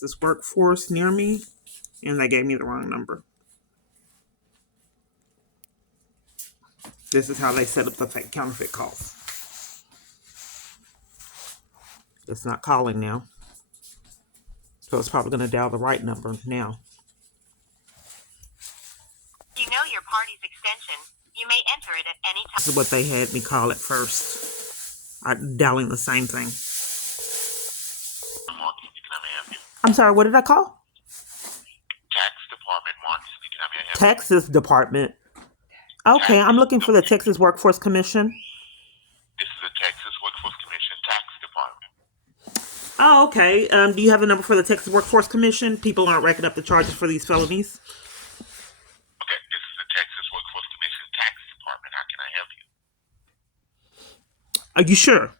This workforce near me, and they gave me the wrong number. This is how they set up the fake counterfeit calls. It's not calling now. So it's probably going to dial the right number now. You know your party's extension. You may enter it at any time. This is what they had me call at first. Dialing the same thing. I'm sorry, what did I call? Tax Department wants to come here. Texas Department. Okay, I'm looking for the Texas Workforce Commission. This is the Texas Workforce Commission Tax Department. Oh, okay. Do you have the number for the Texas Workforce Commission? People aren't racking up the charges for these felonies. Okay, this is the Texas Workforce Commission Tax Department. How can I help you? Are you sure?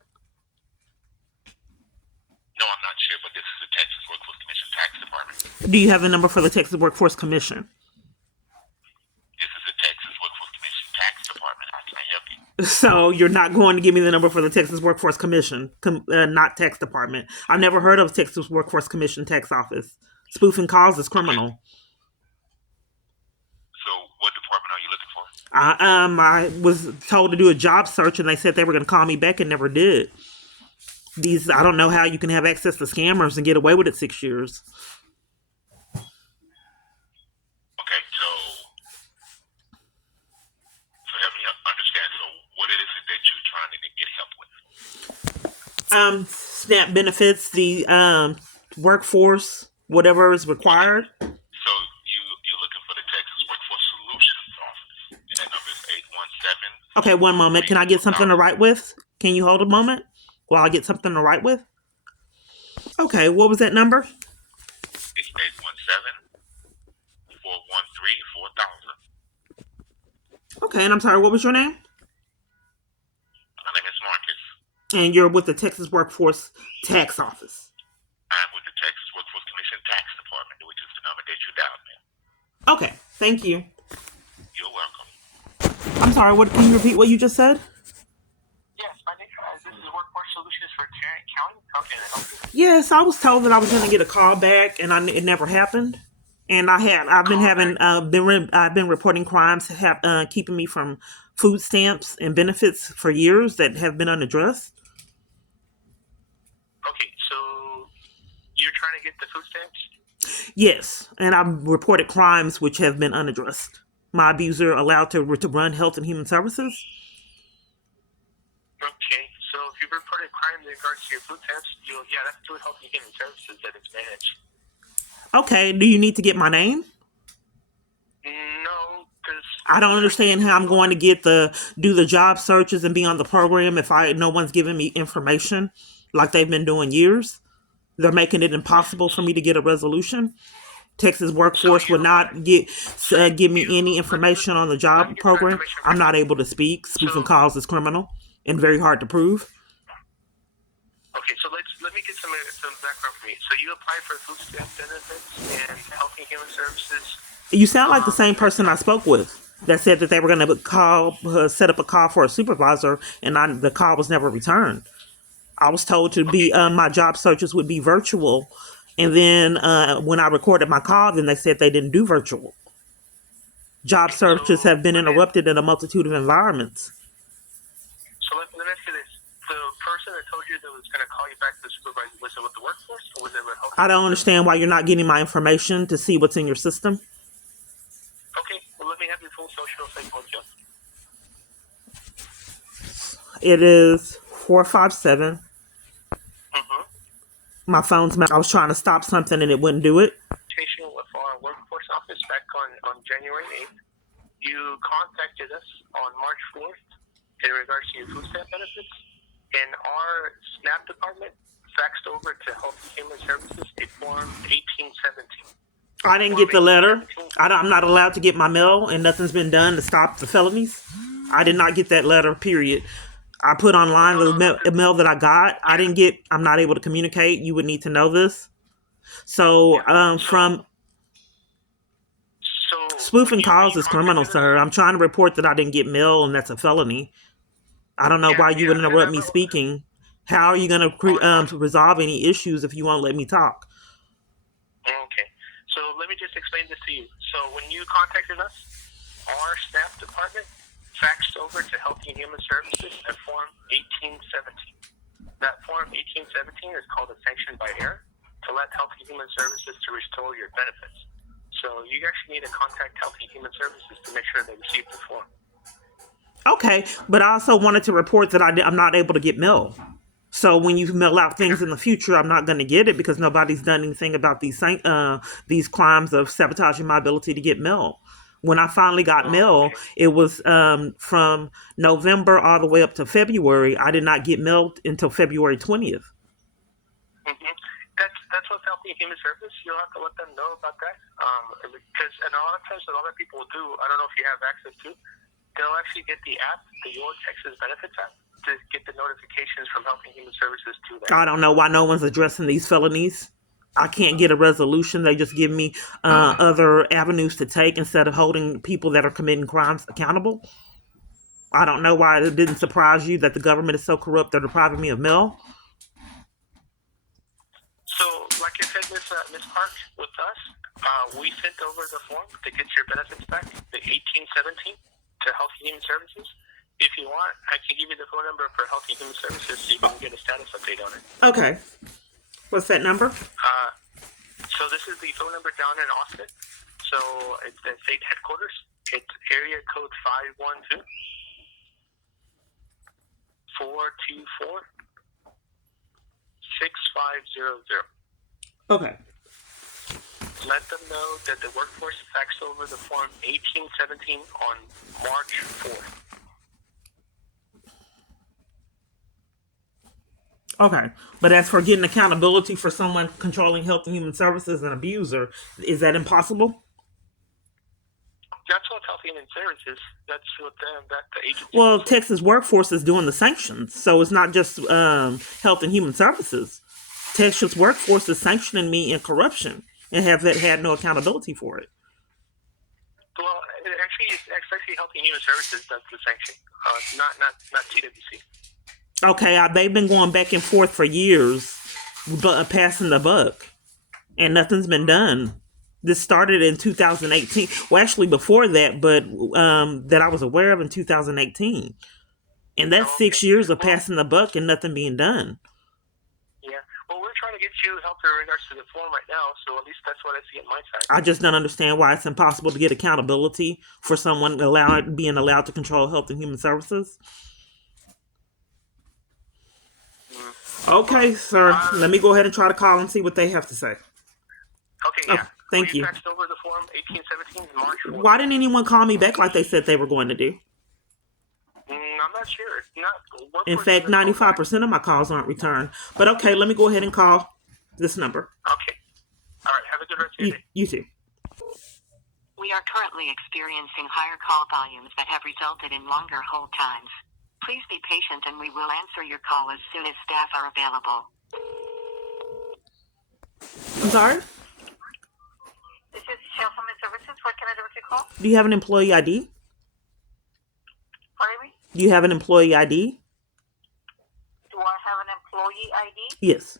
No, I'm not sure, but this is the Texas Workforce Commission Tax Department. Do you have the number for the Texas Workforce Commission? This is the Texas Workforce Commission Tax Department. How can I help you? So you're not going to give me the number for the Texas Workforce Commission, not Tax Department. I've never heard of Texas Workforce Commission Tax Office. Spoofing calls is criminal. So what department are you looking for? I was told to do a job search, and they said they were going to call me back and never did. I don't know how you can have access to scammers and get away with it 6 years. Okay, so help me understand. So what it is that you're trying to get help with? SNAP benefits, the workforce, whatever is required. So you're looking for the Texas Workforce Solutions Office, and that number is 817. Okay, one moment. Can I get something to write with? Can you hold a moment while I get something to write with? Okay, what was that number? It's 817-413-4000. Okay, and I'm sorry, what was your name? My name is Marcus. And you're with the Texas Workforce Tax Office. I'm with the Texas Workforce Commission Tax Department, which is the number that you dialed, man. Okay, thank you. You're welcome. I'm sorry, can you repeat what you just said? Yes, my name is Workforce Solutions for Tarrant County. How can I help you? Yes, I was told that I was going to get a call back, and it never happened. And I've been reporting crimes keeping me from food stamps and benefits for years that have been unaddressed. Okay, so you're trying to get the food stamps? Yes, and I've reported crimes which have been unaddressed. My abuser allowed to run Health and Human Services. Okay, so if you've reported crime in regards to your food stamps, that's through Health and Human Services that it's managed. Okay, do you need to get my name? No, because I don't understand how I'm going to do the job searches and be on the program if no one's giving me information like they've been doing years. They're making it impossible for me to get a resolution. Texas Workforce would not give me any information on the job program. I'm not able to speak. Spoofing calls is criminal and very hard to prove. Okay, so let me get some background from you. So you applied for food stamp benefits and Health and Human Services. You sound like the same person I spoke with that said that they were going to set up a call for a supervisor, and the call was never returned. I was told to be my job searches would be virtual, and then when I recorded my call, then they said they didn't do virtual. Job searches have been interrupted in a multitude of environments. So let me ask you this. The person that told you that was going to call you back, the supervisor, was it with the workforce or was it with Health? I don't understand why you're not getting my information to see what's in your system. Okay, well, let me have your full social security. It is 457. Mm-hmm. My phone's. I was trying to stop something and it wouldn't do it. With our workforce office back on January 8th, you contacted us on March 4th in regards to your food stamp benefits, and our SNAP department faxed over to Health and Human Services a form 1817. I didn't get the letter. I'm not allowed to get my mail, and nothing's been done to stop the felonies. I did not get that letter, period. I put online the mail that I got. I'm not able to communicate. You would need to know this. So, spoofing calls is criminal, sir. I'm trying to report that I didn't get mail, and that's a felony. I don't know why you would interrupt me speaking. How are you going to resolve any issues if you won't let me talk? So let me just explain this to you. So when you contacted us, our SNAP department faxed over to Health and Human Services a Form 1817. That Form 1817 is called a sanction by error to let Health and Human Services to restore your benefits. So you actually need to contact Health and Human Services to make sure they receive the form. Okay, but I also wanted to report that I'm not able to get mail. So when you mail out things in the future, I'm not going to get it because nobody's done anything about these crimes of sabotaging my ability to get mail. When I finally got mail, it was from November all the way up to February. I did not get mail until February 20th. Mm-hmm. That's what's Health and Human Services. You'll have to let them know about that. Because a lot of times, a lot of people do. I don't know if you have access to. They'll actually get the app, the Your Texas Benefits app, to get the notifications from Health and Human Services to that. I don't know why no one's addressing these felonies. I can't get a resolution. They just give me other avenues to take instead of holding people that are committing crimes accountable. I don't know why it didn't surprise you that the government is so corrupt they're depriving me of mail. So, like I said, Miss Park, with us, we sent over the form to get your benefits back, the 1817, to Health and Human Services. If you want, I can give you the phone number for Health and Human Services so you can get a status update on it. Okay. What's that number? So this is the phone number down in Austin. So it's the state headquarters. It's area code 512 424 6500. Okay. Let them know that the workforce faxed over the form 1817 on March 4th. Okay. But as for getting accountability for someone controlling Health and Human Services and abuser, is that impossible? That's what Health and Human Services. That's what the agency. Well, Texas Workforce is doing the sanctions, so it's not just Health and Human Services. Texas Workforce is sanctioning me in corruption and have had no accountability for it. Well, it's actually Health and Human Services that's the sanction, not TWC. Okay, they've been going back and forth for years, but passing the buck, and nothing's been done. This started in 2018. Well, actually before that, but that I was aware of in 2018. And that's 6 years of passing the buck and nothing being done. Yeah. Well, we're trying to get you help in regards to the form right now, so at least that's what I see on my side. I just don't understand why it's impossible to get accountability for someone being allowed to control Health and Human Services. Okay, sir. Let me go ahead and try to call and see what they have to say. Okay, yeah. Thank you. Faxed over the form 1817 March 4th. Why didn't anyone call me back like they said they were going to do? I'm not sure. In fact, 95% of my calls aren't returned. But okay, let me go ahead and call this number. Okay. All right. Have a good rest of your day. You too. We are currently experiencing higher call volumes that have resulted in longer hold times. Please be patient and we will answer your call as soon as staff are available. I'm sorry? This is Health and Human Services. What can I do with your call? Do you have an employee ID? Pardon me? Do you have an employee ID? Do I have an employee ID? Yes.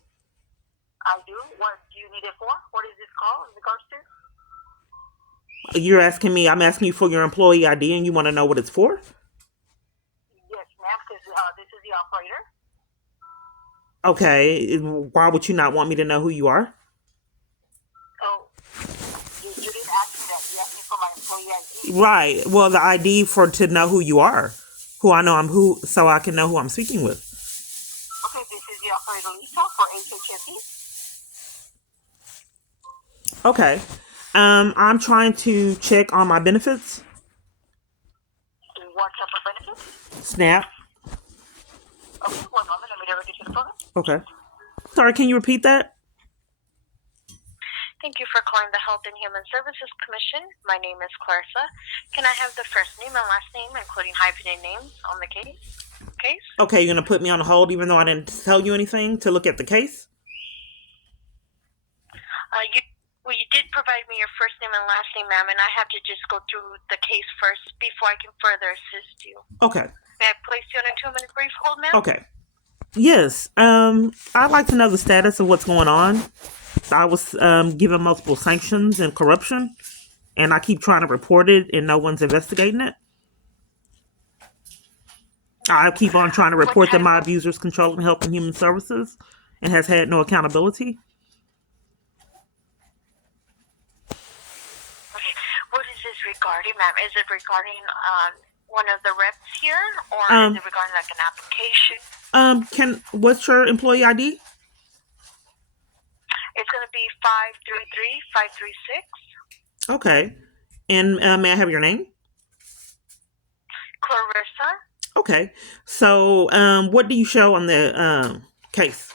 I do. What do you need it for? What is this call in regards to? You're asking me, I'm asking you for your employee ID and you want to know what it's for? Yes, ma'am, because this is the operator. Okay. Why would you not want me to know who you are? Oh, you didn't ask me that. You asked me for my employee ID. Right. Well, the ID to know who you are. So I can know who I'm speaking with. Okay, this is the operator Lisa for HHSE. Okay. I'm trying to check on my benefits. What type of benefits? SNAP. Okay, 1 moment. Let me direct you to the phone. Okay. Sorry, can you repeat that? Thank you for calling the Health and Human Services Commission. My name is Clarissa. Can I have the first name and last name, including hyphenated names, on the case? Okay, you're going to put me on hold even though I didn't tell you anything to look at the case? You did provide me your first name and last name, ma'am, and I have to just go through the case first before I can further assist you. Okay. May I place you on a 2-minute brief hold, ma'am? Okay. Yes. I'd like to know the status of what's going on. I was given multiple sanctions and corruption, and I keep trying to report it, and no one's investigating it. I keep on trying to What report that type my of abuser's controlling Health and Human Services and has had no accountability. okay, what is this regarding, ma'am? Is it regarding one of the reps here, or is Um, it regarding like an application? What's your employee ID? It's gonna be 533-536. Okay. And may I have your name? Clarissa. Okay. So, what do you show on the case?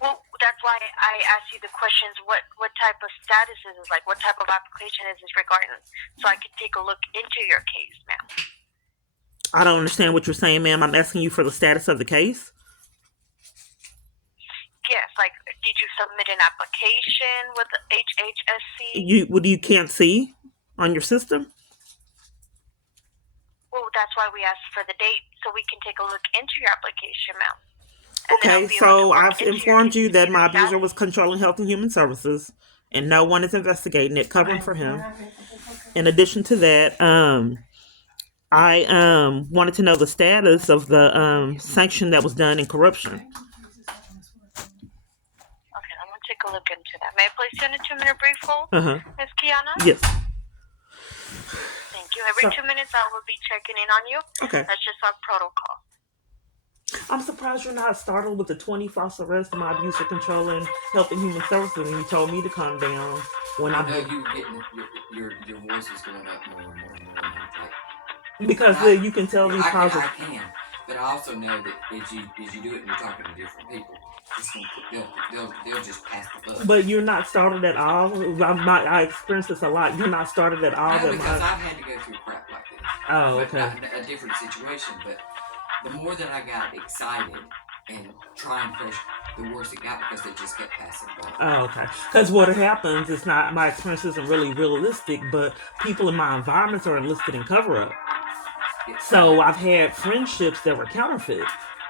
Well, that's why I asked you the questions. What type of status is this? Like, what type of application is this regarding? So I could take a look into your case, ma'am. I don't understand what you're saying, ma'am. I'm asking you for the status of the case. Yes, like, did you submit an application with the HHSC? You can't see on your system. Well, that's why we asked for the date, so we can take a look into your application, ma'am. And then Okay, I'll be able to so look I've into your informed case you to that see my the abuser status. was controlling Health and Human Services, and no one is investigating it, covering for him. In addition to that, I wanted to know the status of the sanction that was done in corruption. Okay, I'm gonna take a look into that. May I place you on a 2-minute brief hold, Ms. Kiana? Yes. Thank you. Every 2 minutes, I will be checking in on you. Okay. That's just our protocol. I'm surprised you're not startled with the 20 false arrests of my abuser controlling Health and Human Services, and you told me to calm down when I I'm know you getting your voice is going up more and more and more. because you can tell these calls. I can, but I also know that as you do it and you're talking to different people, it's gonna, they'll just pass the buck. But you're not startled at all. I experienced this a lot. You're not startled at all. No, because I've had to go through crap like this. Oh, But okay. not a different situation, but the more that I got excited and trying to push, the worse it got because they just kept passing the ball. Oh, okay. Because what happens is not my experience isn't really realistic, but people in my environments are enlisted in cover up. So I've had friendships that were counterfeit.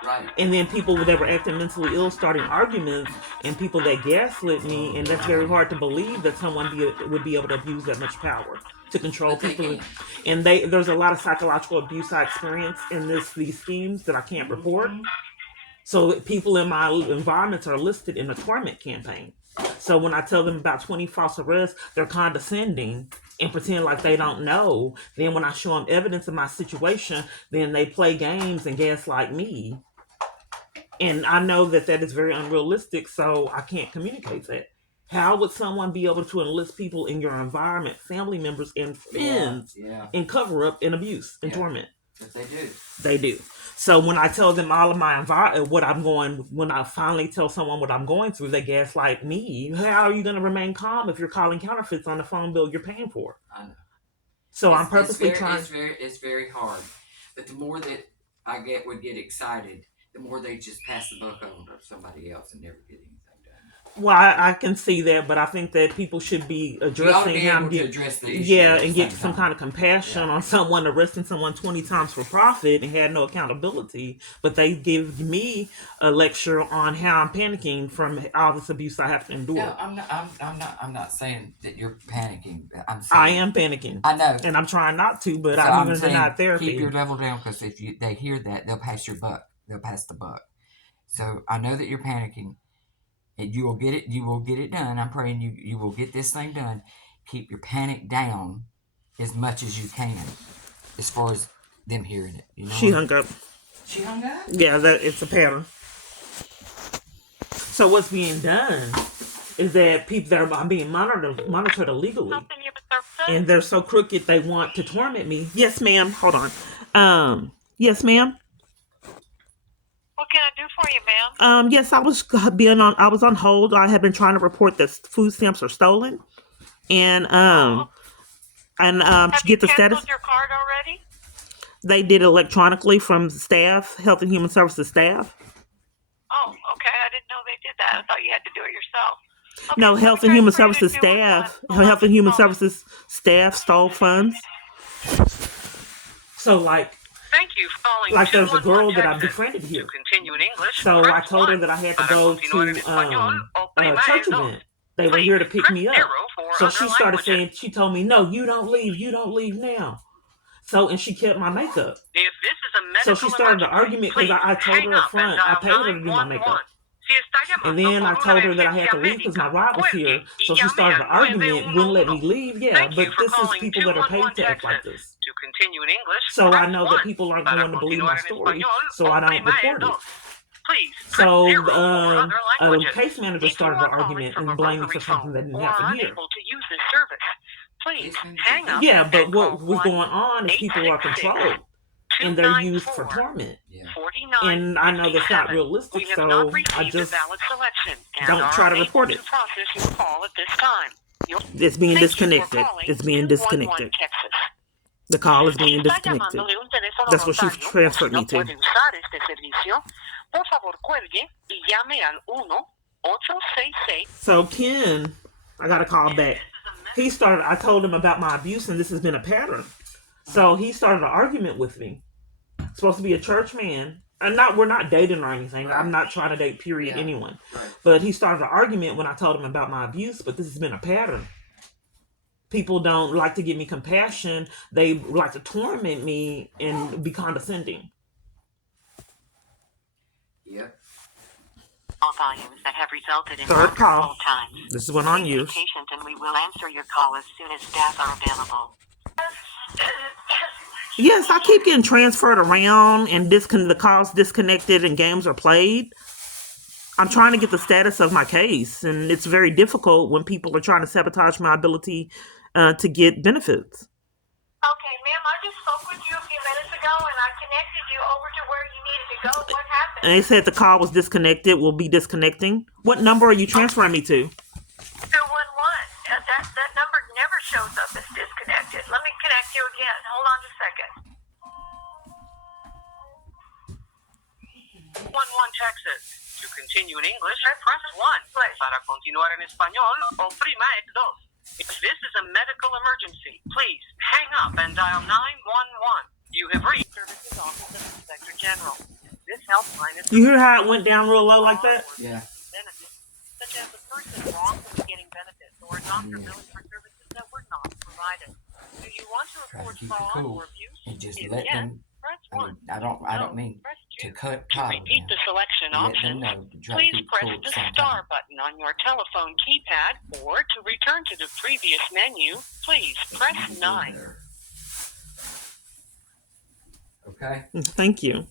Right. And then people that were acting mentally ill starting arguments, and people that gaslit me, and that's very hard to believe that someone would be able to abuse that much power to control people. And there's a lot of psychological abuse I experienced in these schemes that I can't report. So people in my environments are listed in a torment campaign. So when I tell them about 20 false arrests, they're condescending and pretend like they don't know. Then when I show them evidence of my situation, then they play games and gaslight me. And I know that is very unrealistic, so I can't communicate that. How would someone be able to enlist people in your environment, family members and friends, and cover up and abuse and torment? But they do. They do. So when I tell them all of my when I finally tell someone what I'm going through, they gaslight me. How are you going to remain calm if you're calling counterfeits on the phone bill you're paying for? I know. So I'm purposely trying. It's very hard. But the more that I would get excited, the more they just pass the buck on to somebody else and never get anything done. Well, I can see that, but I think that people should be addressing address the issue and get some kind of compassion on someone arresting someone 20 times for profit and had no accountability. But they give me a lecture on how I'm panicking from all this abuse I have to endure. No, I'm not saying that you're panicking. I'm saying I am panicking. I know, and I'm trying not to, but so I'm even denied therapy. Keep your level down, because if they hear that, they'll pass your buck. They'll pass the buck. So I know that you're panicking, and you will get it. You will get it done. I'm praying you will get this thing done. Keep your panic down as much as you can, as far as them hearing it. You know. She hung up. She hung up. Yeah, it's a pattern. So what's being done is that people that are being monitored illegally, and they're so crooked they want to torment me. Yes, ma'am. Hold on. Yes, ma'am. What can I do for you, ma'am? Yes, I was on hold. I have been trying to report that food stamps are stolen, and Have get the you status. canceled your card already? They did it electronically from staff, Health and Human Services staff. Oh, okay. I didn't know they did that. I thought you had to do it yourself. Okay, No, let Health me and Human transfer you to Services 211. staff. Hold on, Health and Human hold on. Services staff stole funds. So, like, Thank you for calling Like there's a 211 girl that I Texas. befriended here. To continue in English, So I press told her 1. that I had to Para go continuar en to español, a oprima church el dos. event. They were Please here to pick press me 0 up. for So other she started languages. saying, she told me, no, you don't leave now. So, and she kept my makeup. If this is a So medical she started the emergency, argument because please I told hang her up up and front, I dial paid her to do my 911. makeup. Si está And llamando then por I una told her that I had emergencia to leave because my médica, ride was cuelgue here. y So she llame started al the argument, wouldn't let me 911. leave. Yeah, Thank you but for this is calling people that are paid 211 to act like Texas. this. To continue in English, So I press know 1. that people aren't Para going to believe my continuar en story, español, so I don't oprima el report it. dos. Please press So 0 for other a languages. case manager If you started are an calling argument from a and blamed me rotary for something phone that didn't or happen are here. unable to use this service, please hang up Yeah, but and what call was going on is people are 1-866 controlled and they're used for torment. Yeah. 49 And I know that's not 57. realistic, We have so not I received a just valid selection and don't are try to unable report to it. process your call at this time. It's being Thank you for disconnected. calling It's being 211 disconnected. Texas. The call is Si being está disconnected. llamándole un teléfono That's what she notario o si transferred no me to. puede usar este servicio, por favor cuelgue y llame al 1-866. So Ken, I got a call back. I told him about my abuse and this has been a pattern. So he started an argument with me. Supposed to be a church man. And we're not dating or anything. Right. I'm not trying to date period Yeah. anyone. Right. But he started an argument when I told him about my abuse, but this has been a pattern. People don't like to give me compassion. They like to torment me and be condescending. Yep. Call volumes that have resulted in Third longer call. hold times. This is one on Please you. be patient and we will answer your call as soon as staff are available. Yes, I keep getting transferred around and the calls disconnected and games are played. I'm trying to get the status of my case, and it's very difficult when people are trying to sabotage my ability to get benefits. Okay, ma'am, I just spoke with you a few minutes ago and I connected you over to where you needed to go. What happened? And they said the call was disconnected, will be disconnecting. What number are you transferring me to? 211. That number never shows up as disconnected. Let me connect you again. Hold on a second. 111 Texas. To continue in English, press 1. Para continuar en español, oprima el 2. If this is a medical emergency, please hang up and dial 911. You have reached Services Office of Inspector General. This helpline is... You hear how it went down real low like that? Yeah. Benefits, such as a person wrongfully getting benefits or a doctor billing for services that were not provided. Do you want to Try to report keep it fraud cool or abuse? and just If let yes, them. press I 1. mean, I don't mean Press to 2. cut To coddle repeat them. the selection Let them options, know to try to please keep press cool at the the same star time. button on your telephone keypad, or to return to the previous menu, please press 9. Okay. Thank you.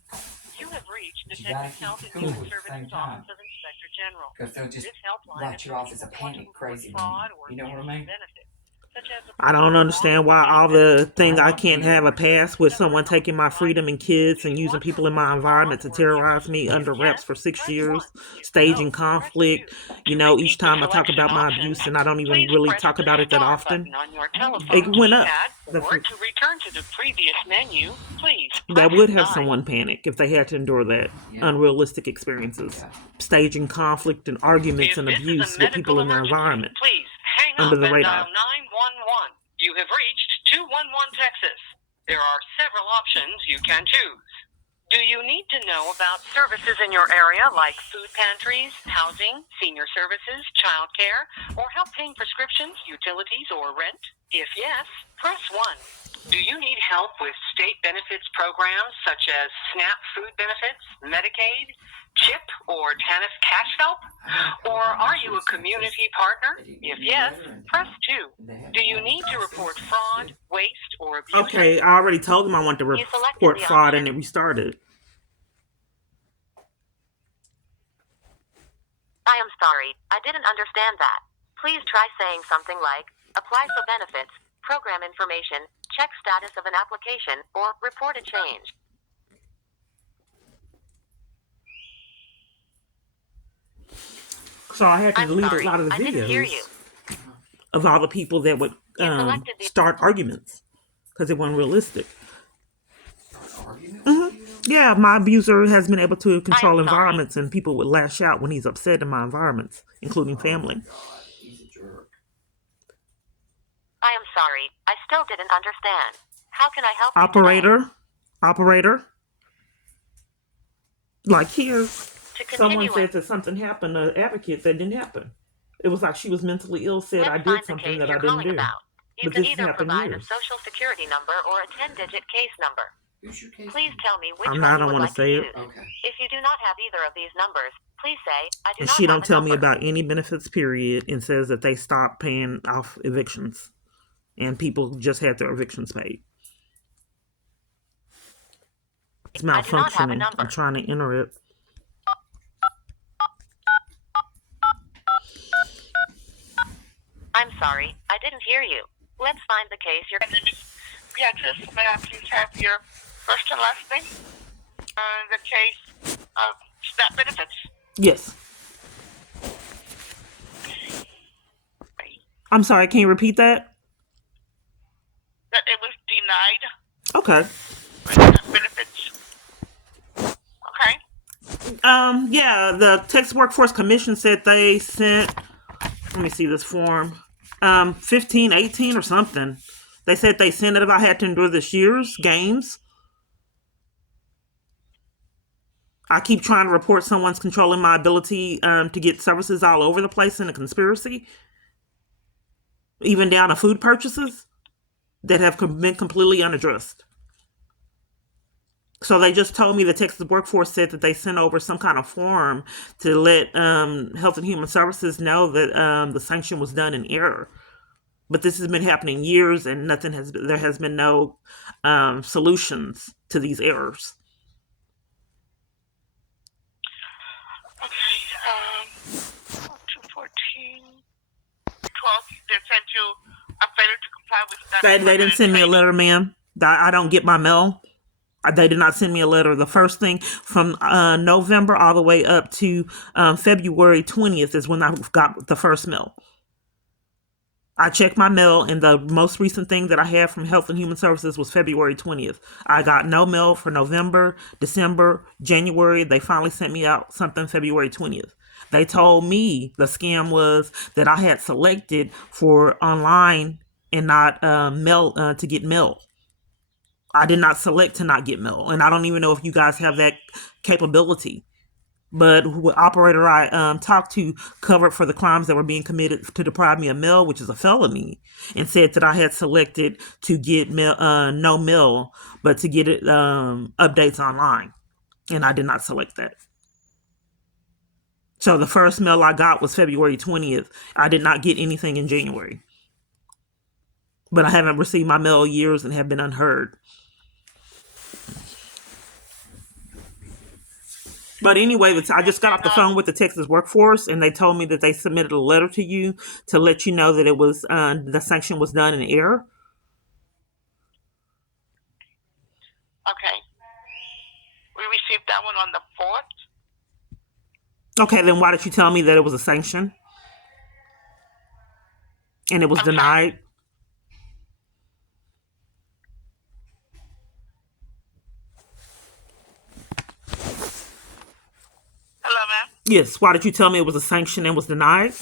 You have reached the But you gotta Texas keep Health it and cool Human at the same Services time. Office of Inspector General. Because they'll just This helpline write is you off as a for people wanting panic to report crazy fraud man. or You know what I abuse mean? benefits, such as a I don't person understand why wrongfully all getting the thing I can't have a Right. pass with someone taking my freedom and kids and using people in my environment to terrorize me under wraps for 6 years, staging conflict. You know, each time I talk about my abuse and I don't even please really press talk the about it that star often. button on your It telephone went up. keypad, or to return to the previous menu, please That press would have 9. someone panic if they had to endure that. Yeah. Unrealistic experiences. Yeah. Staging conflict and arguments If and this is abuse a with people medical in their emergency, environment. please hang Under up the and radar. dial 911. You have reached 211 Texas. There are several options you can choose. Do you need to know about services in your area like food pantries, housing, senior services, childcare, or help paying prescriptions, utilities, or rent? If yes, press 1. Do you need help with state benefits programs such as SNAP food benefits, Medicaid, CHIP, or TANF cash help? Or are you a community partner? If yes, press 2. Do you need to report fraud, waste, or abuse? Okay, I already told them I want to You selected report the fraud option. and it restarted. I am sorry, I didn't understand that. Please try saying something like, apply for benefits, program information, check status of an application, or report a change. So I had to I'm delete sorry, a lot of the I didn't hear you. videos of all the people that would You selected the... start arguments because it wasn't realistic. Argument Mhm. with you? Yeah, my abuser has been able to control sorry. environments, and people would lash out when he's upset in my environments, including family. God, he's a jerk. I am sorry, I still didn't understand. How can I help you today? Operator, Operator, like here, To someone continue, said that something happened, an advocate that didn't happen. It was like she was mentally ill, said I let's did find the something case that I you're didn't calling do. about. You But can this has either happened provide a years. social security number or a 10-digit case number. Who's your case? Please tell me which I one you don't would want like to to say it. use. Okay. If you do not have either of these numbers, please say, I do And not she have don't a tell me number. about any benefits, period, and says that they stopped paying off evictions. And people just had their evictions paid. It's I do not have a malfunctioning. number. I'm trying to enter it. I'm sorry, I didn't hear you. Let's find the case you're... My name is Beatrice. May I please have your first and last name? The case of SNAP benefits. Yes. I'm sorry, can you repeat that? That it was denied Okay. SNAP benefits. Okay. Yeah, the Texas Workforce Commission said they sent, let me see this form, 15, 18 or something. They said they sent it if I had to endure this year's games. I keep trying to report someone's controlling my ability to get services all over the place in a conspiracy, even down to food purchases that have been completely unaddressed. So they just told me the Texas Workforce said that they sent over some kind of form to let Health and Human Services know that the sanction was done in error. But this has been happening years, and nothing has. There has been no solutions to these errors. Okay. 214. 12. They sent you a failure to comply with that. They didn't send me a letter, ma'am. I don't get my mail. They did not send me a letter. The first thing from November all the way up to February 20th is when I got the first mail. I checked my mail, and the most recent thing that I had from Health and Human Services was February 20th. I got no mail for November, December, January. They finally sent me out something February 20th. They told me the scam was that I had selected for online and not mail to get mail. I did not select to not get mail, and I don't even know if you guys have that capability. But who operator I talked to covered for the crimes that were being committed to deprive me of mail, which is a felony, and said that I had selected to get mail, no mail, but to get it updates online, and I did not select that. So the first mail I got was February 20th. I did not get anything in January, but I haven't received my mail years and have been unheard. But anyway, I just got off the phone with the Texas Workforce, and they told me that they submitted a letter to you to let you know that it was the sanction was done in error. Okay. We received that one on the 4th. Okay, then why did you tell me that it was a sanction and it was denied? Hello, ma'am. Yes. Why did you tell me it was a sanction and was denied?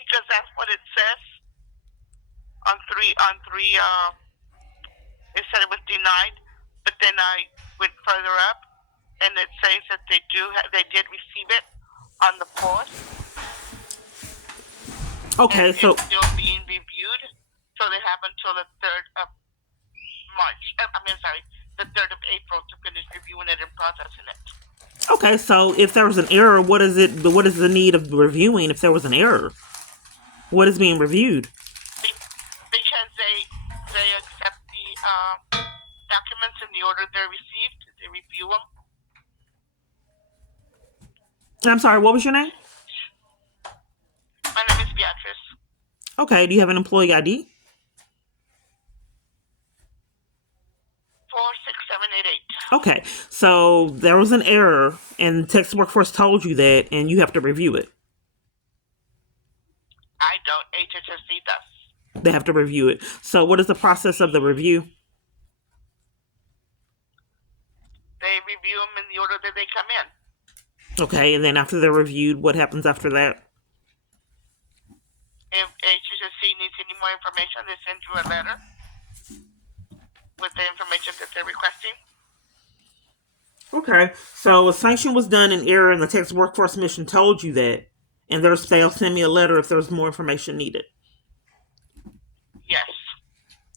Because that's what it says on three. It said it was denied, but then I went further up, and it says that they did receive it on the 4th. Okay, and so it's still being reviewed, so they have until the 3rd of March. The 3rd of April to finish reviewing it and processing it. okay, so if there was an error, what is it? What is the need of reviewing if there was an error? What is being reviewed? Because they accept the documents in the order they're received. They review them. I'm sorry, what was your name? My name is Beatrice. Okay, do you have an employee ID? 46788. Okay, so there was an error, and Texas Workforce told you that, and you have to review it. I don't. HSSC does. They have to review it. So what is the process of the review? They review them in the order that they come in. Okay, and then after they're reviewed, what happens after that? If HSSC needs any more information, they send you a letter. with the information that they're requesting. Okay, so a sanction was done in error, and the Texas Workforce Commission told you that, and they'll send me a letter if there's more information needed. Yes.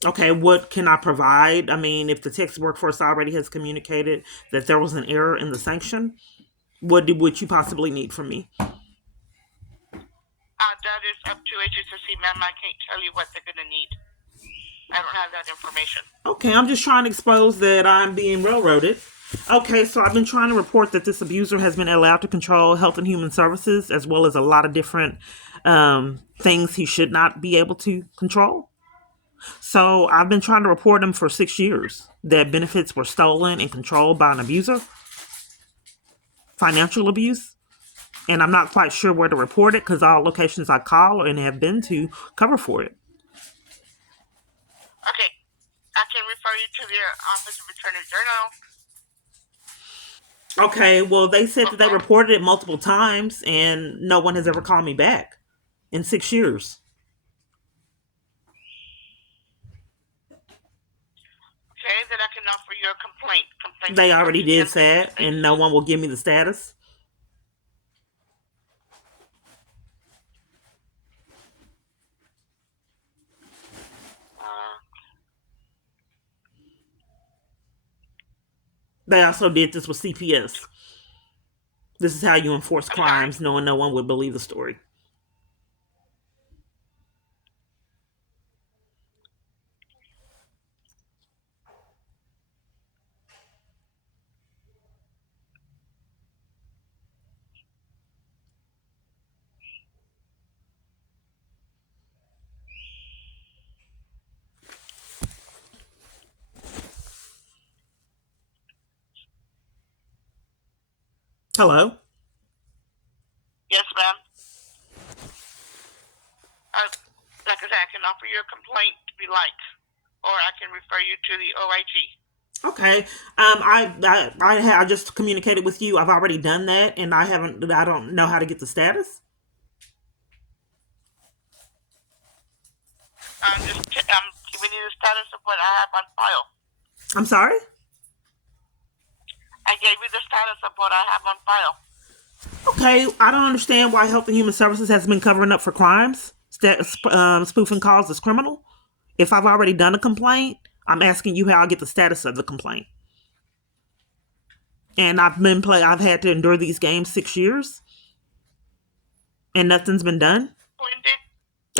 Okay, what can I provide? I mean, if the Texas Workforce already has communicated that there was an error in the sanction, would you possibly need from me? That is up to HSSC, ma'am. I can't tell you what they're going to need. I don't have that information. Okay, I'm just trying to expose that I'm being railroaded. Okay, so I've been trying to report that this abuser has been allowed to control Health and Human Services, as well as a lot of different things he should not be able to control. So I've been trying to report him for 6 years that benefits were stolen and controlled by an abuser, financial abuse. And I'm not quite sure where to report it because all locations I call and have been to cover for it. Okay. I can refer you to the Office of Attorney General. Okay, well, they said that they reported it multiple times and no one has ever called me back in 6 years. Okay, then I can offer you a complaint. They already did that and no one will give me the status. They also did this with CPS. This is how you enforce crimes, knowing no one would believe the story. Hello? Yes, ma'am. Like I said, I can offer you a complaint if you like, or I can refer you to the OIG. Okay. I just communicated with you. I've already done that, and I don't know how to get the status. I'm giving you the status of what I have on file. I'm sorry? I gave you the status of what I have on file. Okay, I don't understand why Health and Human Services has been covering up for crimes. Spoofing calls is criminal. If I've already done a complaint, I'm asking you how I get the status of the complaint. And I've had to endure these games 6 years, and nothing's been done.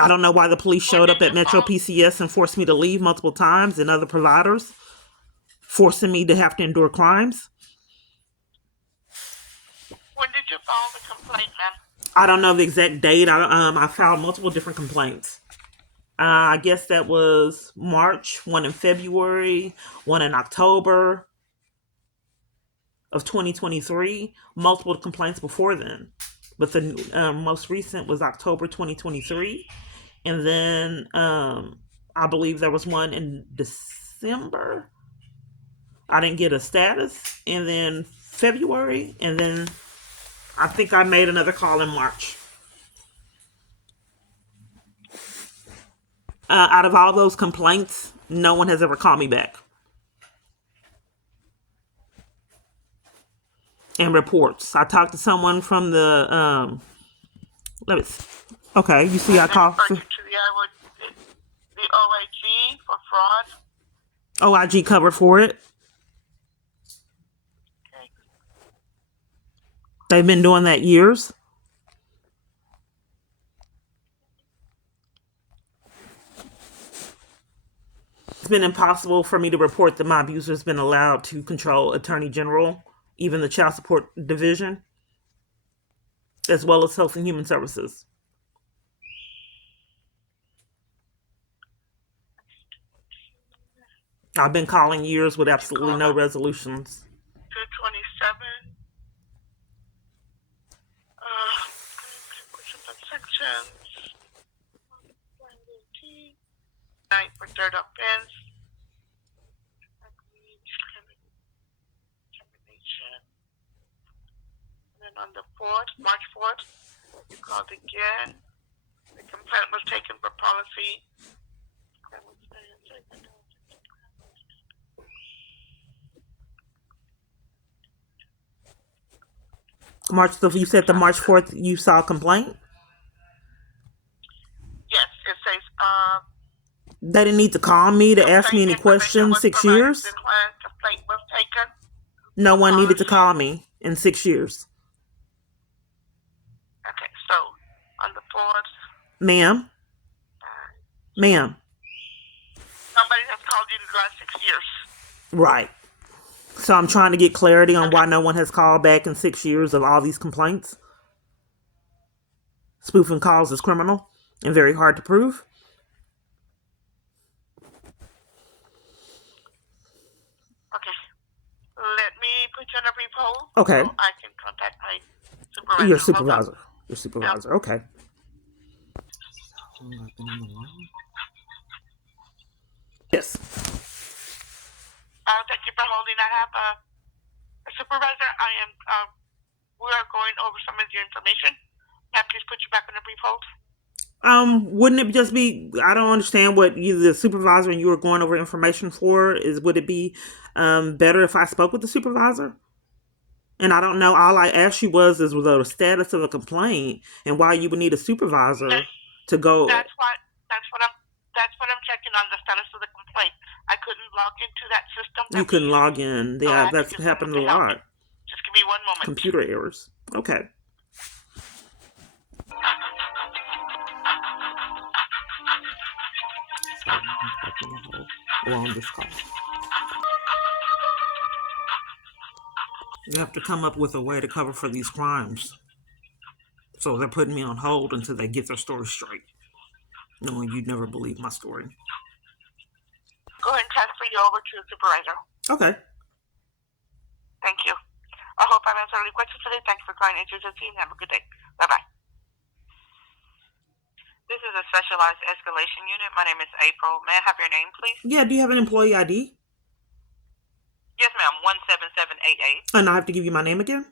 I don't know why the police showed up at Metro PCS and forced me to leave multiple times, and other providers forcing me to have to endure crimes. When did you file the complaint, ma'am? I don't know the exact date. I filed multiple different complaints. I guess that was March, one in February, one in October of 2023. Multiple complaints before then, but the most recent was October 2023, and then I believe there was one in December. I didn't get a status, and then February, and then I think I made another call in March. Out of all those complaints, no one has ever called me back. And reports. I talked to someone from the let me see. Okay, you see I called to the OIG for fraud. OIG covered for it. Okay. They've been doing that years. It's been impossible for me to report that my abuser's been allowed to control Attorney General, even the Child Support Division, as well as Health and Human Services. I've been calling years with absolutely no resolutions. 227. Sections. 9 for third offense. Termination. And then on the 4th, March 4th, you called again. The complaint was taken for policy. You said the March 4th you saw a complaint? Yes, it says They didn't need to call me to ask me complaint any information questions was 6 provided. years? The client complaint was taken. No one needed to Apology. call me in 6 years. Okay, so on the 4th, Ma'am? Ma'am. somebody has called you the last 6 years. Right. So I'm trying to get clarity on why no one has called back in 6 years of all these complaints. Spoofing calls is criminal and very hard to prove. Okay. Let me put you on a brief hold. Okay. So I can contact my supervisor. Your Hold on. supervisor. Your supervisor. Okay. Yes. Thank you for holding. I have a supervisor. I am. We are going over some of your information. May I please put you back on a brief hold? Wouldn't it just be? I don't understand what you, the supervisor, and you were going over information for. Would it be better if I spoke with the supervisor? And I don't know. All I asked you is the status of a complaint and why you would need a supervisor to go. That's what I'm checking on, the status of the complaint. I couldn't log into that system. You couldn't log in. Yeah, that's happened a lot. Just give me one moment. Computer errors. Okay. On this call. You have to come up with a way to cover for these crimes. So they're putting me on hold until they get their story straight. Knowing you'd never believe my story. Go ahead and transfer you over to the supervisor. Okay. Thank you. I hope I've answered all your questions today. Thank you for calling HSC and have a good day. Bye-bye. This is a specialized escalation unit. My name is April. May I have your name, please? Yeah, do you have an employee ID? Yes, ma'am. 17788. And I have to give you my name again?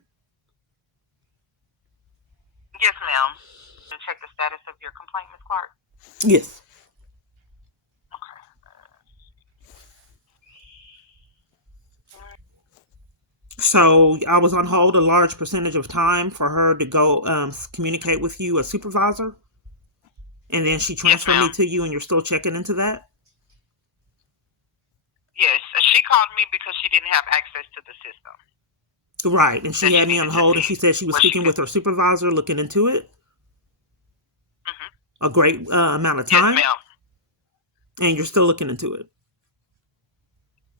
Yes, ma'am. And check the status of your complaint, Ms. Clark. Yes. So I was on hold a large percentage of time for her to go communicate with you, a supervisor. And then she transferred me to you, and you're still checking into that? Yes, she called me because she didn't have access to the system. Right, and she had me on hold, and she said she was speaking with her supervisor, looking into it. A great amount of time. Yes, ma'am. And you're still looking into it.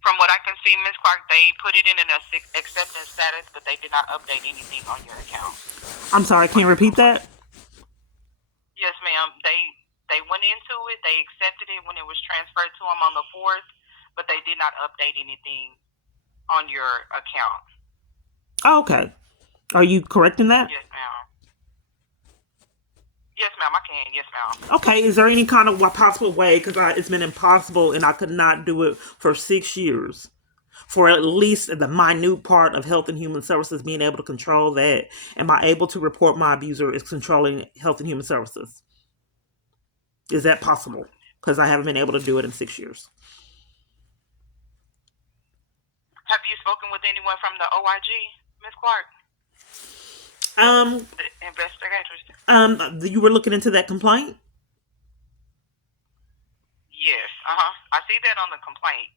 From what I can see, Ms. Clark, they put it in an acceptance status, but they did not update anything on your account. I'm sorry, can you repeat that? Yes, ma'am. They went into it. They accepted it when it was transferred to them on the 4th, but they did not update anything on your account. Oh, okay. Are you correct in that? Yes, ma'am. Yes, ma'am. I can. Yes, ma'am. Okay. Is there any kind of possible way? Because it's been impossible, and I could not do it for 6 years. For at least the minute part of Health and Human Services being able to control that. Am I able to report my abuser is controlling Health and Human Services? Is that possible? Because I haven't been able to do it in 6 years. Have you spoken with anyone from the OIG, Ms. Clark? The investigators. You were looking into that complaint? Yes. I see that on the complaint.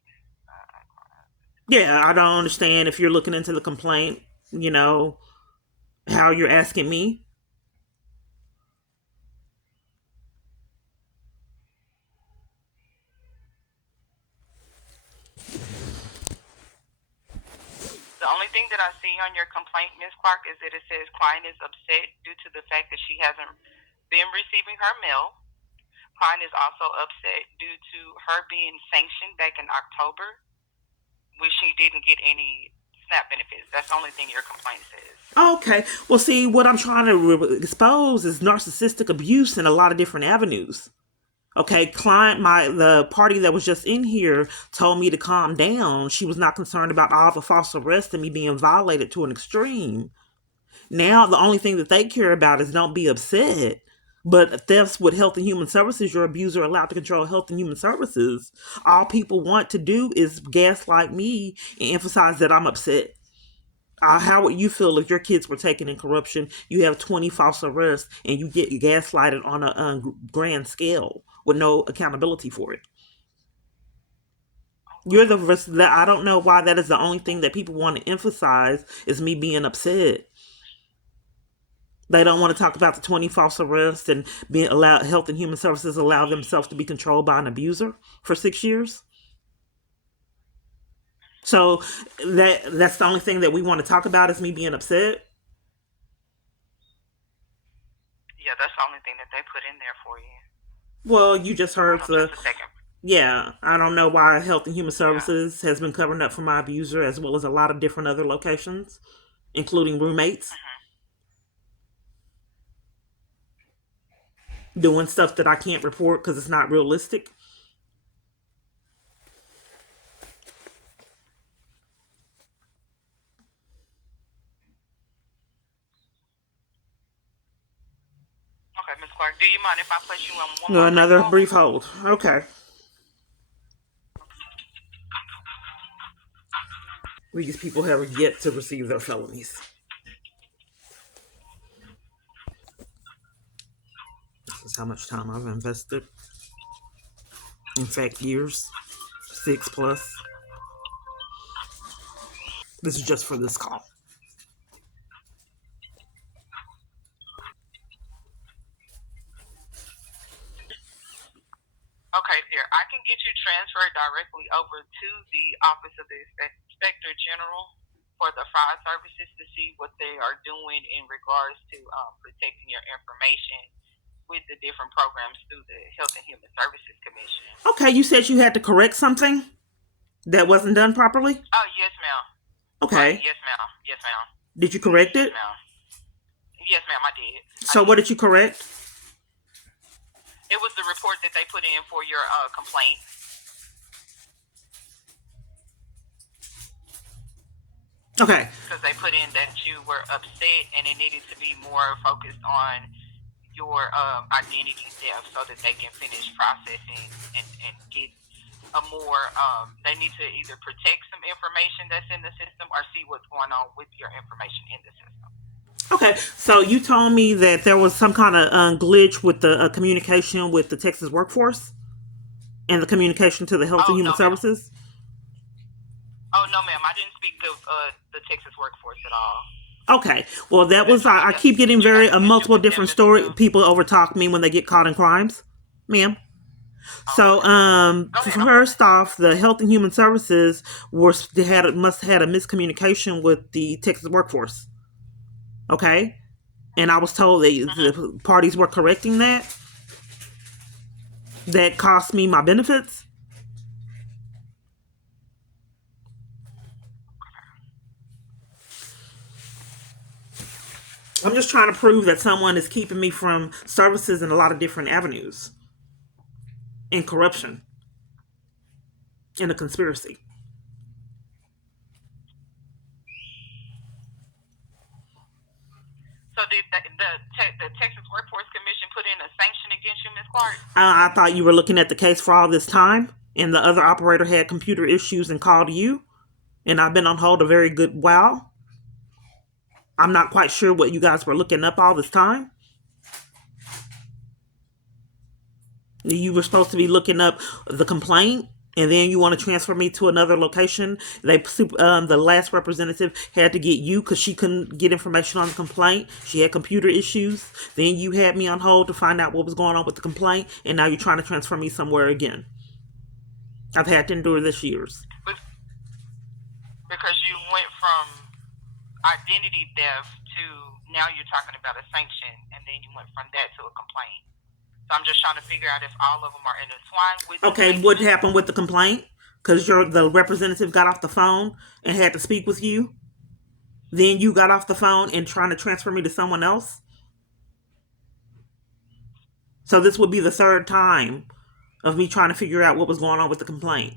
Yeah, I don't understand if you're looking into the complaint, how you're asking me. The only thing that I see on your complaint, Ms. Clark, is that it says client is upset due to the fact that she hasn't been receiving her mail. Client is also upset due to her being sanctioned back in October, which she didn't get any SNAP benefits. That's the only thing your complaint says. Okay. Well, see, what I'm trying to expose is narcissistic abuse in a lot of different avenues. Okay, the party that was just in here told me to calm down. She was not concerned about all the false arrests and me being violated to an extreme. Now, the only thing that they care about is don't be upset. But thefts with Health and Human Services, your abuser allowed to control Health and Human Services. All people want to do is gaslight me and emphasize that I'm upset. How would you feel if your kids were taken in corruption? You have 20 false arrests and you get gaslighted on a grand scale with no accountability for it. You're the that I don't know why that is the only thing that people want to emphasize is me being upset. They don't want to talk about the 20 false arrests and being allowed Health and Human Services allow themselves to be controlled by an abuser for 6 years. So that's the only thing that we want to talk about is me being upset. Yeah, that's the only thing that they put in there for you. Well, you just heard Hold on the just a second. yeah. I don't know why Health and Human Yeah. Services has been covering up for my abuser as well as a lot of different other locations, including roommates, doing stuff that I can't report because it's not realistic. Okay, Ms. Clark, do you mind if I place you on one more Another brief brief hold. Okay. These people have yet to receive their felonies. This is how much time I've invested. In fact, years. 6+. This is just for this call. Okay, dear. I can get you transferred directly over to the Office of the Inspector General for the fire services to see what they are doing in regards to protecting your information with the different programs through the Health and Human Services Commission. Okay, you said you had to correct something that wasn't done properly? Oh, yes, ma'am. Okay. Right. Yes, ma'am. Yes, ma'am. Did you correct Yes, it? ma'am. Yes, ma'am, I did. So what did you correct? It was the report that they put in for your complaint. Okay. Because they put in that you were upset and it needed to be more focused on your identity theft so that they can finish processing and get a more, they need to either protect some information that's in the system or see what's going on with your information in the system. Okay, so you told me that there was some kind of glitch with the communication with the Texas workforce and the communication to the Health and Human Services. Oh, no, ma'am. I didn't speak of the Texas workforce at all. Okay, well, that was, I keep getting very, multiple different story. People overtalk me when they get caught in crimes, ma'am. So, first off, the Health and Human Services must have had a miscommunication with the Texas workforce. Okay, and I was told that the parties were correcting that. That cost me my benefits. I'm just trying to prove that someone is keeping me from services in a lot of different avenues. In corruption. In a conspiracy. So did the Texas Workforce Commission put in a sanction against you, Ms. Clark? I thought you were looking at the case for all this time, and the other operator had computer issues and called you, and I've been on hold a very good while. I'm not quite sure what you guys were looking up all this time. You were supposed to be looking up the complaint, and then you want to transfer me to another location. The last representative had to get you because she couldn't get information on the complaint. She had computer issues. Then you had me on hold to find out what was going on with the complaint, and now you're trying to transfer me somewhere again. I've had to endure this years. Because you went from identity theft to now you're talking about a sanction, and then you went from that to a complaint. So I'm just trying to figure out if all of them are intertwined with. Okay, what happened with the complaint? Because the representative got off the phone and had to speak with you. Then you got off the phone and trying to transfer me to someone else. So this would be the third time of me trying to figure out what was going on with the complaint.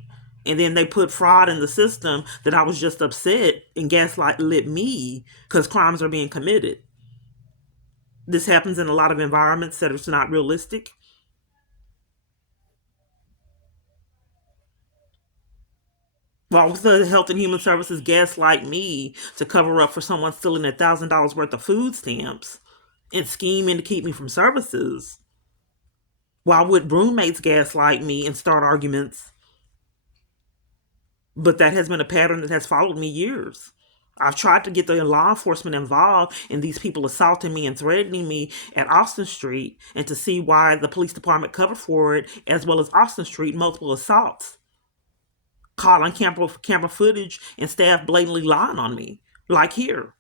And then they put fraud in the system that I was just upset and gaslit me because crimes are being committed. This happens in a lot of environments that it's not realistic. Why would the Health and Human Services gaslight me to cover up for someone stealing $1,000 worth of food stamps and scheming to keep me from services? Why would roommates gaslight me and start arguments? But that has been a pattern that has followed me years. I've tried to get the law enforcement involved in these people assaulting me and threatening me at Austin Street, and to see why the police department covered for it, as well as Austin Street, multiple assaults. Caught on camera footage and staff blatantly lying on me, like here.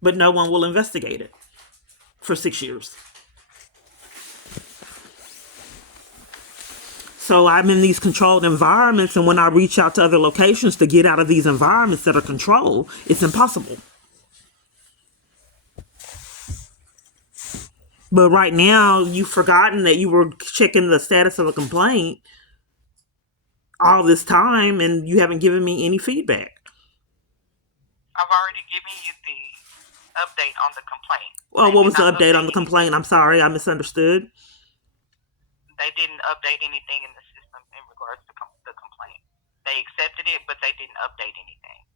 But no one will investigate it for 6 years. So I'm in these controlled environments, and when I reach out to other locations to get out of these environments that are controlled, it's impossible. But right now, you've forgotten that you were checking the status of a complaint all this time, and you haven't given me any feedback. I've already given you the update on the complaint. Well, what was the update on the complaint? I'm sorry, I misunderstood. They didn't update anything in the system in regards to the complaint. They accepted it, but they didn't update anything.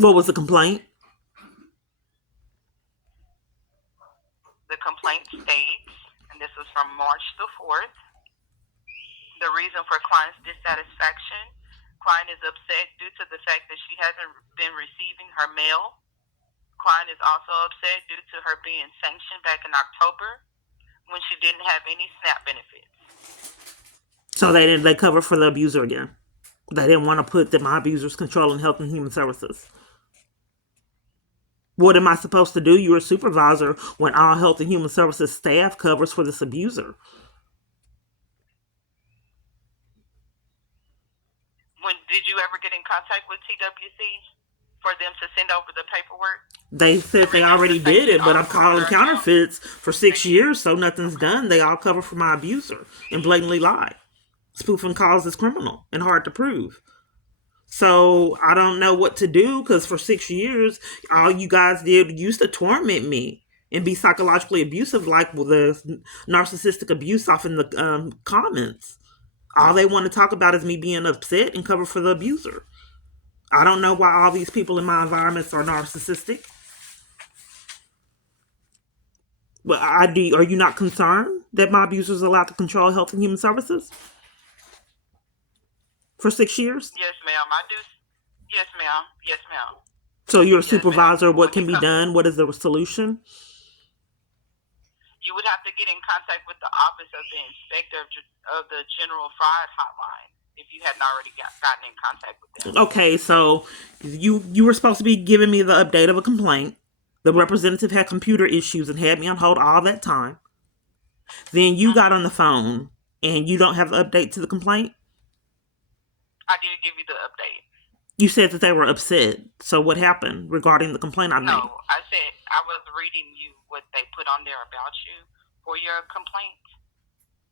What was the complaint? The complaint states, and this was from March the 4th, the reason for client's dissatisfaction: client is upset due to the fact that she hasn't been receiving her mail. Client is also upset due to her being sanctioned back in October when she didn't have any SNAP benefits. So they cover for the abuser again. They didn't want to put that my abuser's controlling Health and Human Services. What am I supposed to do? You're a supervisor when all Health and Human Services staff covers for this abuser. Did you ever get in contact with TWC for them to send over the paperwork? They said they already did it, but I'm calling counterfeits for 6 years, so nothing's done. They all cover for my abuser and blatantly lie. Spoofing calls is criminal and hard to prove. So I don't know what to do, because for 6 years, all you guys did used to torment me and be psychologically abusive, like with the narcissistic abuse off in the comments. All they want to talk about is me being upset and cover for the abuser. I don't know why all these people in my environments are narcissistic. But are you not concerned that my abuser is allowed to control Health and Human Services for 6 years? Yes, ma'am. I do. Yes, ma'am. Yes, ma'am. So you're a supervisor. What can be done? What is the solution? You would have to get in contact with the office of the inspector of the General Fraud Hotline if you hadn't already gotten in contact with them. Okay, so you were supposed to be giving me the update of a complaint. The representative had computer issues and had me on hold all that time. Then you got on the phone and you don't have the update to the complaint? I did give you the update. You said that they were upset. So what happened regarding the complaint I made? No, I said I was reading you what they put on there about you for your complaint.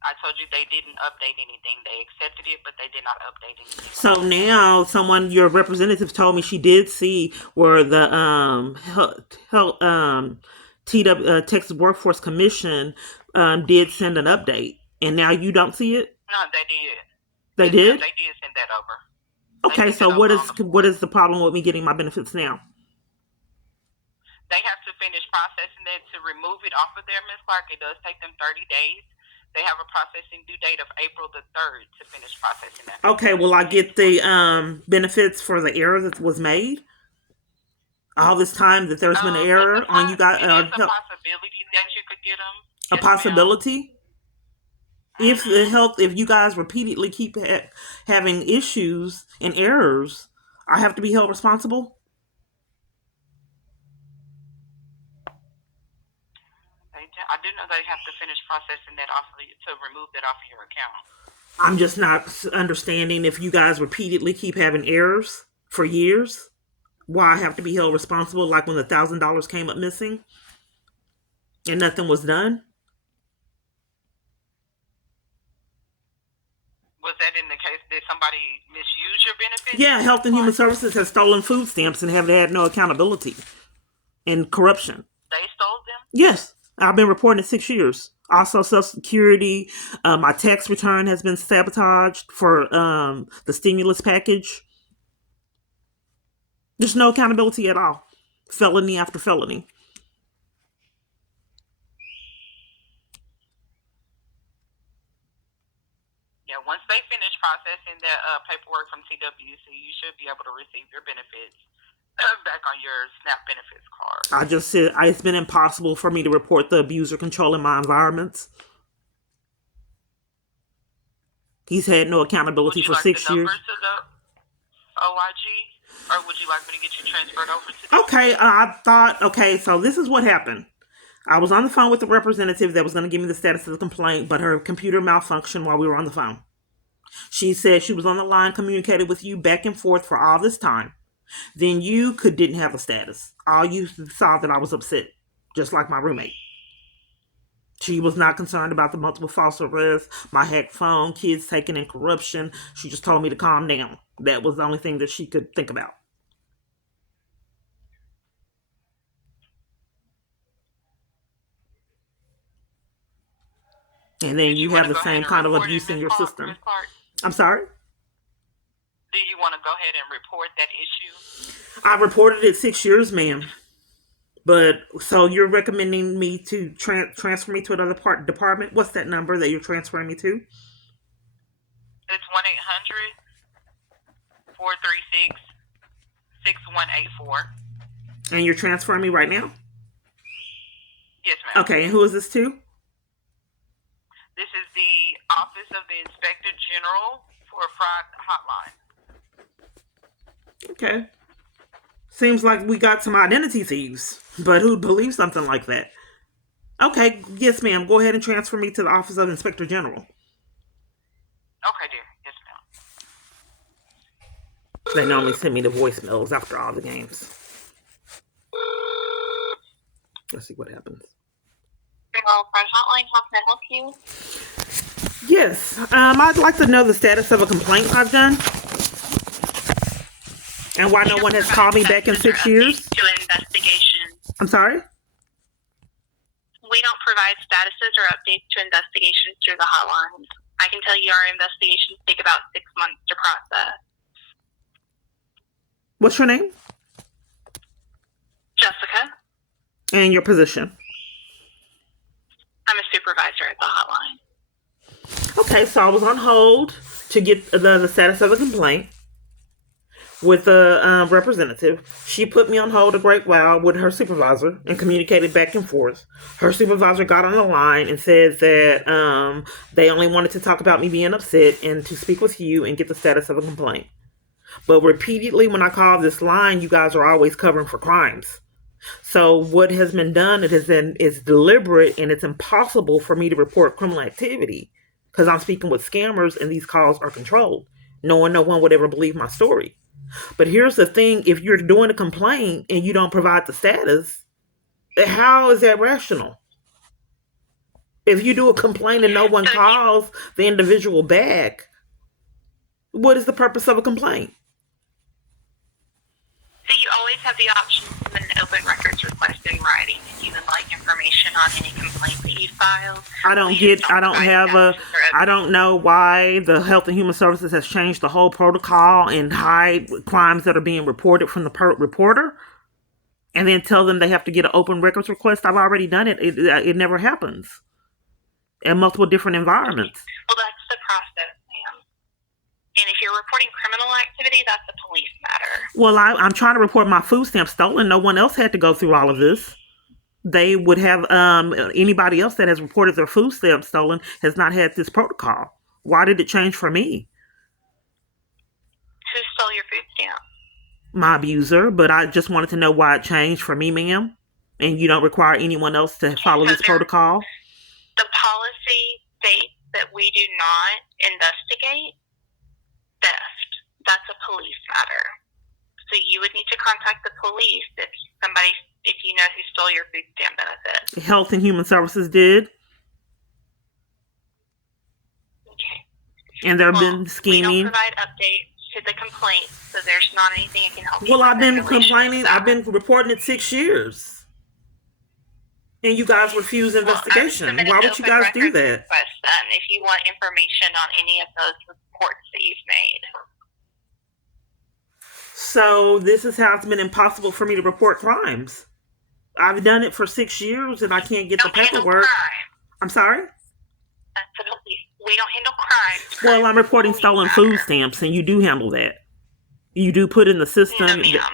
I told you they didn't update anything. They accepted it, but they did not update anything. So now your representative told me she did see where the Texas Workforce Commission did send an update, and now you don't see it? No, they did. They did? They did send that over. Okay, so what is the problem with me getting my benefits now? They have to finish processing it to remove it off of there, Ms. Clark. It does take them 30 days. They have a processing due date of April the 3rd to finish processing that. Okay, will I get the benefits for the error that was made? All this time that there's been an error on you guys? It is a possibility that you could get them. A possibility? If you guys repeatedly keep having issues and errors, I have to be held responsible? I do know they have to finish processing that off to remove that off of your account. I'm just not understanding, if you guys repeatedly keep having errors for years, why I have to be held responsible, like when the $1,000 came up missing and nothing was done? Was that in the case, did somebody misuse your benefits? Yeah, Health and Human Services has stolen food stamps and have had no accountability and corruption. They stole them? Yes, I've been reporting it 6 years. Also, Social Security, my tax return has been sabotaged for the stimulus package. There's no accountability at all. Felony after felony. Yeah, once they finish processing the paperwork from TWC, you should be able to receive your benefits back on your SNAP benefits card. I just said it's been impossible for me to report the abuser controlling my environments. He's had no accountability for 6 years. To the OIG, or would you like me to get you transferred over to them? Okay, so this is what happened. I was on the phone with the representative that was going to give me the status of the complaint, but her computer malfunctioned while we were on the phone. She said she was on the line, communicated with you back and forth for all this time. Then you didn't have a status. All you saw that I was upset, just like my roommate. She was not concerned about the multiple false arrests, my hacked phone, kids taken in corruption. She just told me to calm down. That was the only thing that she could think about. And then you have the same kind of abuse in your system. I'm sorry? Do you want to go ahead and report that issue? I reported it 6 years, ma'am. But, so you're recommending me to transfer me to another department? What's that number that you're transferring me to? It's 1-800-436-6184. And you're transferring me right now? Yes, ma'am. Okay, and who is this to? This is the Office of the Inspector General for a fraud hotline. Okay. Seems like we got some identity thieves, but who'd believe something like that? Okay, yes, ma'am. Go ahead and transfer me to the Office of Inspector General. Okay, dear. Yes, ma'am. They normally send me the voicemails after all the games. Let's see what happens. Well, Fraud Hotline, how can I help you? Yes, I'd like to know the status of a complaint I've done. And why no one has called me back in 6 years? To investigation. I'm sorry? We don't provide statuses or updates to investigations through the hotlines. I can tell you our investigations take about 6 months to process. What's your name? Jessica. And your position? I'm a supervisor at the hotline. Okay, so I was on hold to get the status of the complaint with the representative. She put me on hold a great while with her supervisor and communicated back and forth. Her supervisor got on the line and said that they only wanted to talk about me being upset and to speak with you and get the status of a complaint. But repeatedly when I call this line, you guys are always covering for crimes. So what has been done, it's deliberate, and it's impossible for me to report criminal activity because I'm speaking with scammers and these calls are controlled. No one would ever believe my story. But here's the thing, if you're doing a complaint and you don't provide the status, how is that rational? If you do a complaint and no one calls the individual back, what is the purpose of a complaint? So you always have the option to submit an open records request in writing if you would like information on any complaint that you filed. I don't know why the Health and Human Services has changed the whole protocol and hide crimes that are being reported from the reporter and then tell them they have to get an open records request. I've already done it. It never happens in multiple different environments. Well, that's the process, ma'am. And if you're reporting criminal activity, that's a police matter. Well, I'm trying to report my food stamps stolen. No one else had to go through all of this. They would have, anybody else that has reported their food stamps stolen has not had this protocol. Why did it change for me? Who stole your food stamp? My abuser, but I just wanted to know why it changed for me, ma'am. And you don't require anyone else to follow this protocol? The policy states that we do not investigate theft. That's a police matter. So you would need to contact the police if you know who stole your food stamp benefit. Health and Human Services did. Okay. And there have been scheming. We don't provide updates to the complaint, so there's not anything I can help you with. Well, I've been complaining. I've been reporting it 6 years. And you guys refuse Well, I would investigation. submit Why an would you open guys do records that? request then if you want information on any of those reports that you've made. So this has been impossible for me to report crimes. I've done it for 6 years and I can't get the We don't handle paperwork. crime. I'm sorry? That's the police. We don't handle crimes. Well, I'm reporting Police stolen matter. food stamps, and you do handle that. You do put in the system. No, ma'am. No, ma'am.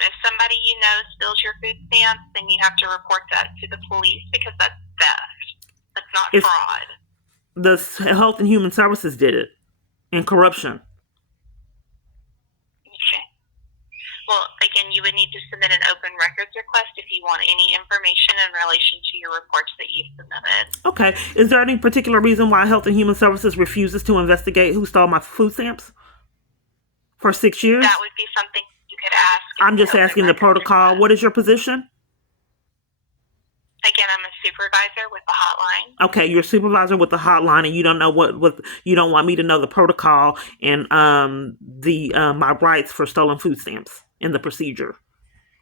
If somebody you know steals your food stamps, then you have to report that to the police because that's theft. That's not It's- fraud. The Health and Human Services did it, and corruption. Okay. Well, again, you would need to submit an open records request if you want any information in relation to your reports that you've submitted. Okay. Is there any particular reason why Health and Human Services refuses to investigate who stole my food stamps for 6 years? That would be something you could ask. I'm just in an asking open the records protocol. request. What is your position? Again, I'm a supervisor with the hotline. Okay, you're a supervisor with the hotline, and you don't know what you don't want me to know the protocol and my rights for stolen food stamps in the procedure.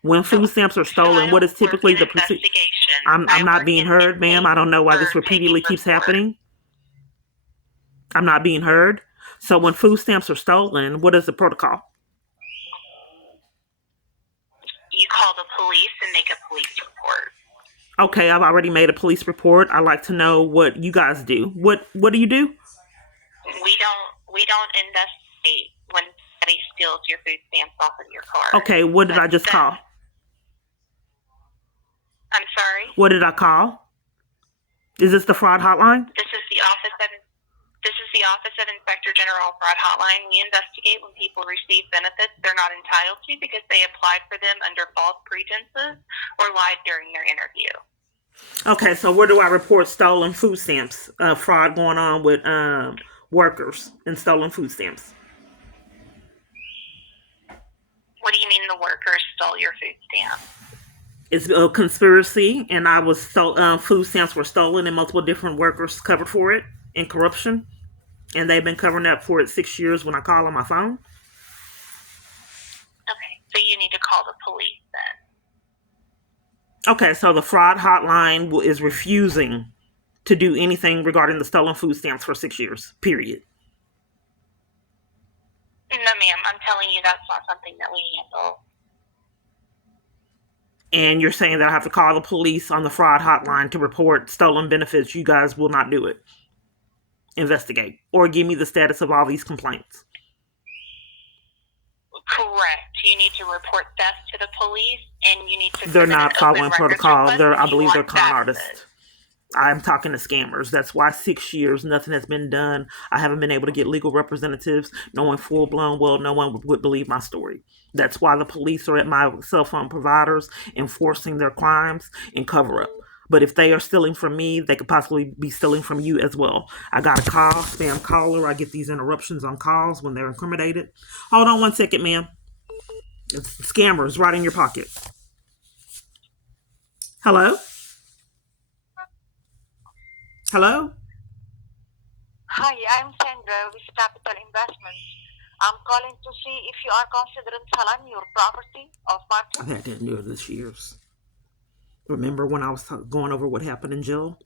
When food stamps are stolen, what is typically the procedure? I'm not being heard, ma'am. I don't know why this repeatedly keeps happening. I'm not being heard. So when food stamps are stolen, what is the protocol? You call the police and make a police report. Okay, I've already made a police report. I'd like to know what you guys do. What do you do? We don't investigate when somebody steals your food stamps off of your card. Okay, what did I just call? I'm sorry? What did I call? Is this the fraud hotline? This is the Office of Inspector General Fraud Hotline. We investigate when people receive benefits they're not entitled to because they applied for them under false pretenses or lied during their interview. Okay, so where do I report stolen food stamps? Fraud going on with workers and stolen food stamps. What do you mean the workers stole your food stamp? It's a conspiracy, and food stamps were stolen, and multiple different workers covered for it in corruption, and they've been covering up for it 6 years. When I call on my phone. Okay, so you need to call the police then. Okay, so the fraud hotline is refusing to do anything regarding the stolen food stamps for 6 years. Period. No, ma'am. I'm telling you that's not something that we handle. And you're saying that I have to call the police on the fraud hotline to report stolen benefits. You guys will not do it. Investigate. Or give me the status of all these complaints. Correct. You need to report theft to the police, and you need to. They're submit not an following open records protocol. request I if you believe they're want con that artists. done. I'm talking to scammers. That's why 6 years, nothing has been done. I haven't been able to get legal representatives. No one full blown. Well, no one would believe my story. That's why the police are at my cell phone providers enforcing their crimes and cover up. But if they are stealing from me, they could possibly be stealing from you as well. I got a call, spam caller. I get these interruptions on calls when they're incriminated. Hold on 1 second, ma'am. It's scammers right in your pocket. Hello? Hello? Hi, I'm Sandra with Capital Investments. I'm calling to see if you are considering selling your property off market. I've had that news this years. Remember when I was going over what happened in jail?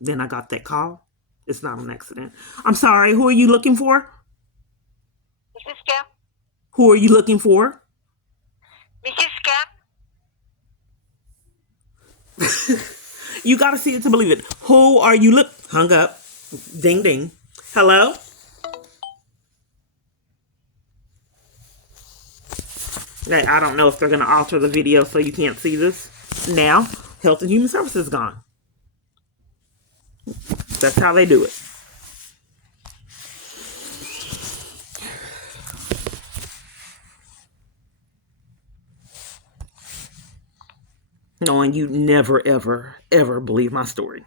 Then I got that call. It's not an accident. I'm sorry. Who are you looking for? This is Cam. Who are you looking for? This is Cam. You got to see it to believe it. Who are you Hung up. Ding, ding. Hello? Hey, I don't know if they're going to alter the video so you can't see this. Now, Health and Human Services is gone. That's how they do it. Knowing you never, ever, ever believe my story.